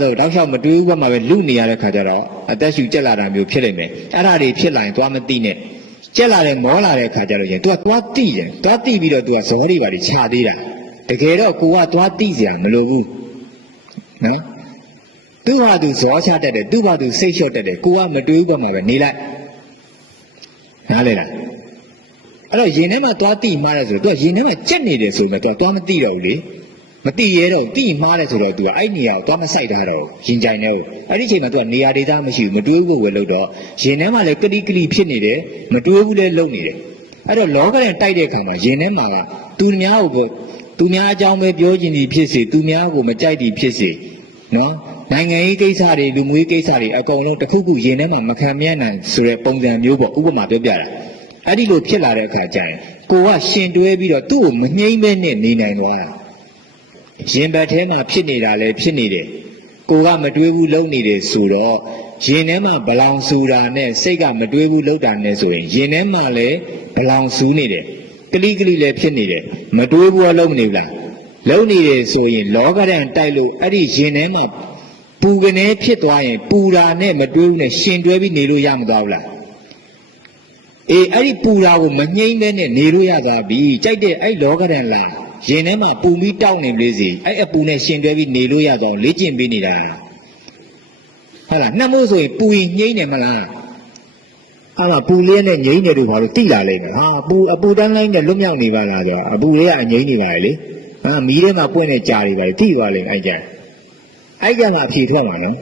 တောက်လျှောက်မတွေးဘူးကမှပဲလူနေရတဲ့ခါကျတော့အသက်ရှူကြက်လာတာမျိုးဖြစ်နေမယ်အဲ့ဒါတွေဖြစ်လာရင်သွားမသိနဲ့ကြက်လာတဲ့မောလာတဲ့ခါကျတော့ရင် तू ကသွားတိတယ်သွားတိပြီးတော့ तू ကဇောတွေပါခြာသေးတာတကယ်တော့ကိုကသွားတိစရာမလိုဘူးနော်သူ့ဟာသူဇောချတတ်တယ်သူ့ဘာသူစိတ်လျှော့တတ်တယ်ကိုကမတွေးဘူးကမှပဲနေလိုက်နားလေလားအဲ့တော့ရင်ထဲမှာသွားတိမှားတယ်ဆိုတော့ तू ကရင်ထဲမှာကြက်နေတယ်ဆိုရင် तू ကသွားမတိတော့ဘူးလေမတိရဲတော့တိမှားတယ်ဆိုတော့ तू ကအဲ့နေရာကိုသွားမဆိုင်ထားတော့ရင်ကြိုင်နေဘူးအဲ့ဒီအချိန်မှာ तू ကနေရာဒေသမရှိဘူးမတွေးဘူးပဲလို့တော့ရင်ထဲမှာလည်းကလိကလိဖြစ်နေတယ်မတွေးဘူးလည်းလုံနေတယ်အဲ့တော့လောကနဲ့တိုက်တဲ့အခါမှာရင်ထဲမှာကသူများကိုသူများအကြောင်းပဲပြောချင်သည်ဖြစ်စေသူများကိုမကြိုက်သည်ဖြစ်စေနော်နိုင်ငံရေးကိစ္စတွေလူမျိုးကိစ္စတွေအကုန်လုံးတစ်ခုခုရင်ထဲမှာမခံမြဲနိုင်ဆိုတဲ့ပုံစံမျိုးပေါ့ဥပမာပြောပြတာအဲ့ဒီလိုဖြစ်လာတဲ့အခါကျရင်ကိုကရှင်တွဲပြီးတော့သူ့ကိုမငြိမ့်မဲနဲ့နေနိုင်သွားတာရင်ဘတ်ထဲမှာဖြစ်နေတာလည်းဖြစ်နေတယ်ကိုကမတွေးဘူးလုံနေတယ်ဆိုတော့ရင်ထဲမှာဘလောင်ဆူတာနဲ့စိတ်ကမတွေးဘူးလုံတာနဲ့ဆိုရင်ရင်ထဲမှာလည်းဘလောင်ဆူနေတယ်ကလိကလိလည်းဖြစ်နေတယ်မတွေးဘူးအလုံးမနေဘူးလားလုံနေတယ်ဆိုရင်လောကဓာတ်တိုက်လို့အဲ့ဒီရင်ထဲမှာပူကနေဖြစ်သွားရင်ပူတာနဲ့မတွေးဘူးနဲ့ရှင်တွဲပြီးနေလို့ရမသွားဘူးလားအေးအဲ့ဒီပူတာကိုမငြိမ့်မဲနဲ့နေလို့ရသွားပြီကြိုက်တဲ့အဲ့လောကဓာတ်လားရင်ထဲမှာပူပြီးတောက်နေလေစီအဲ့အပူနဲ့ရှင်တွဲပြီးနေလို့ရသွားလေ့ကျင့်ပေးနေတာဟုတ်လားနှက်မို့ဆိုရင်ပူရင်ငြိမ့်တယ်မလားအဲ့ဒါပူလေးနဲ့ငြိမ့်နေလို့ဘာလို့တိလာလိမ့်မယ်ဟာအပူတန်းလိုင်းနဲ့လွတ်မြောက်နေပါလားဆိုတော့အပူလေးကအငြိမ့်နေပါလေဟာမီးထဲမှာပွင့်နေကြာနေပါလေတိသွားလိမ့်အဲ့ကြမှာအဖြေထွက်မှာနော်